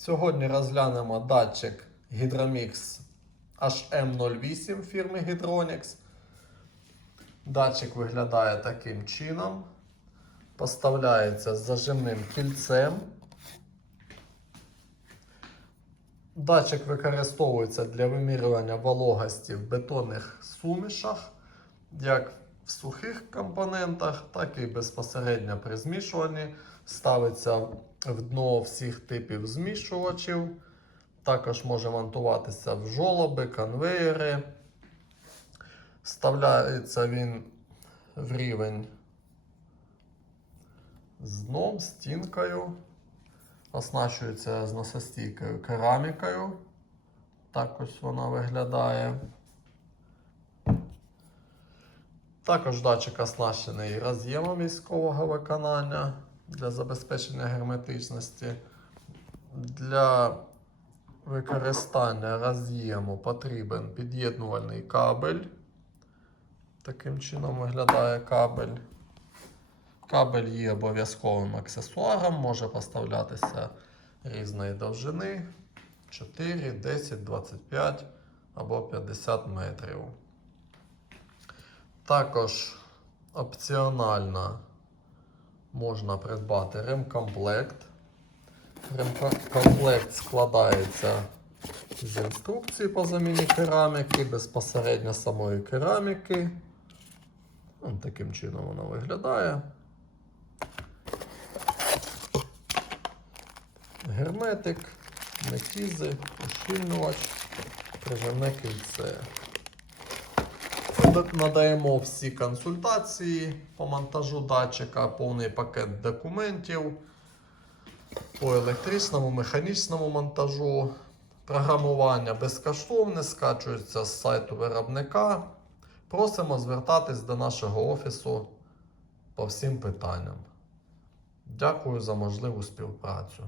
Сьогодні розглянемо датчик Hydromix HM08 фірми Hydronix. Датчик виглядає таким чином. Поставляється з зажимним кільцем. Датчик використовується для вимірювання вологості в бетонних сумішах, як в сухих компонентах, так і безпосередньо при змішуванні. Ставиться в дно всіх типів змішувачів. Також може монтуватися в жолоби, конвеєри. Вставляється він в рівень з дном, стінкою. Оснащується зносостійкою керамікою. Так ось вона виглядає. Також датчик оснащений роз'ємом військового виконання для забезпечення герметичності. Для використання роз'єму потрібен під'єднувальний кабель. Таким чином виглядає кабель. Кабель є обов'язковим аксесуаром, може поставлятися різної довжини 4, 10, 25 або 50 метрів. Також опціонально можна придбати ремкомплект. Ремкомплект складається з інструкції по заміні кераміки, безпосередньо самої кераміки. Таким чином воно виглядає. Герметик, метізи, ущільнювач, прижимне кільце. Надаємо всі консультації по монтажу датчика, повний пакет документів по електричному, механічному монтажу. Програмування безкоштовне, скачується з сайту виробника. Просимо звертатись до нашого офісу по всім питанням. Дякую за можливу співпрацю.